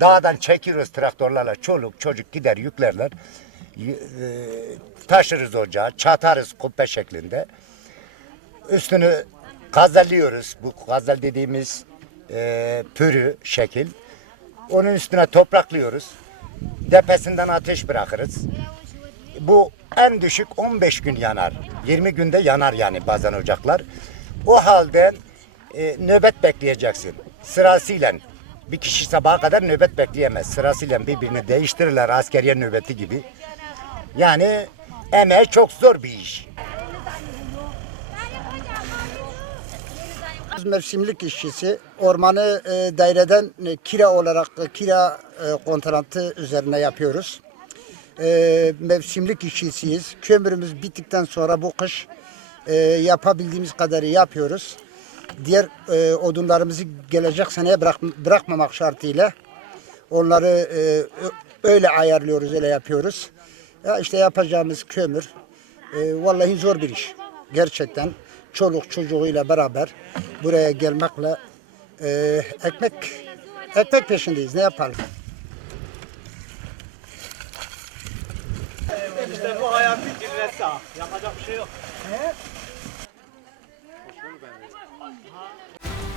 Dağdan çekiyoruz traktörlerle. Çoluk çocuk gider yüklerler. E, taşırız ocağa. Çatarız kubbe şeklinde. Üstünü gazellıyoruz. Bu gazel dediğimiz e, pürü şekil. Onun üstüne topraklıyoruz. Tepesinden ateş bırakırız. Bu en düşük 15 gün yanar. 20 günde yanar yani bazen ocaklar. O halde e, nöbet bekleyeceksin. Sırasıyla bir kişi sabaha kadar nöbet bekleyemez. Sırasıyla birbirini değiştirirler askeriye nöbeti gibi. Yani emeği çok zor bir iş. Mevsimlik işçisi ormanı e, daireden e, kira olarak e, kira e, kontratı üzerine yapıyoruz. E, mevsimlik işçisiyiz. Kömürümüz bittikten sonra bu kış e, yapabildiğimiz kadarı yapıyoruz. Diğer e, odunlarımızı gelecek seneye bırak, bırakmamak şartıyla onları e, öyle ayarlıyoruz, öyle yapıyoruz. Ya işte yapacağımız kömür e, vallahi zor bir iş. Gerçekten çoluk çocuğuyla beraber buraya gelmekle e, ekmek ekmek peşindeyiz. Ne yapalım? İşte bu hayatın cilvesi. Yapacak bir şey yok.